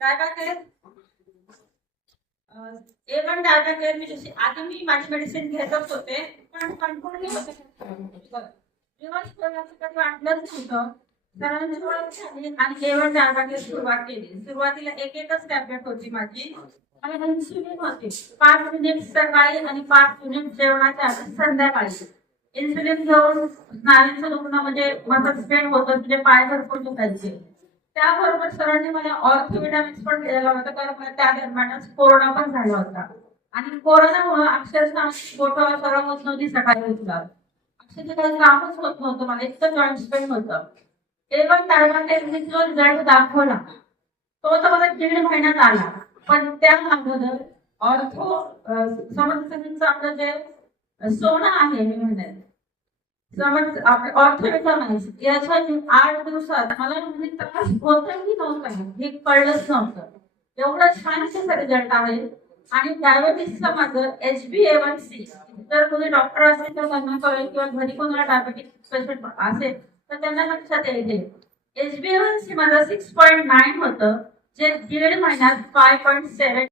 डायबॅकेर A1 डायबॅकेर मी जशी आधी मी माझी मेडिसिन घेतच होते पण कंट्रोल नाही होते. रिव्हर्स करण्याचं कधी वाटलंच नव्हतं. सरांची ओळख झाली आणि A1 डायबॅकेर सुरुवात केली. सुरुवातीला एकच टॅबलेट होती माझी आणि इन्सुलिन होती 5 युनिट सकाळी आणि 5 युनिट जेवणाच्या आधी संध्याकाळी. इन्सुलिन घेऊन स्नायूंचं दुखणं म्हणजे मसल स्ट्रेन होतं, म्हणजे पाय भरपूर दुखायचे. त्याबरोबर सरांनी मला ऑर्थोविटामिन्स पण दिलेला होता, कारण मला त्या दरम्यानच कोरोना पण झाला होता आणि कोरोनामुळे अक्षरशः बोटाला सरळ होत नव्हती सकाळी उठल्यावर. अक्षरशः काही कामच होत नव्हतं, मला इतकं जॉईंट पेन होतं. A1 डायबॅकेसने जो रिझल्ट दाखवला तो तर मला 1.5 महिन्यात आला. पण त्या अगोदर ऑर्थो समर्थकांचं आपलं जे सोनं आहे मी म्हणेन समज ऑर्थोविटामिन्स याच्या 8 दिवसात मला म्हणजे त्रास होतही नव्हता, हे कळलंच नव्हतं. एवढं छान रिझल्ट आहे. आणि डायबेटिसचं माझं HbA1c जर कोणी डॉक्टर असेल तर त्यांना कळेल किंवा घरी कोणाला डायबेटिस पेशंट असेल तर त्यांना लक्षात येईल. HbA1c माझं 6.9 होतं, जे 1.5 महिन्यात 5.7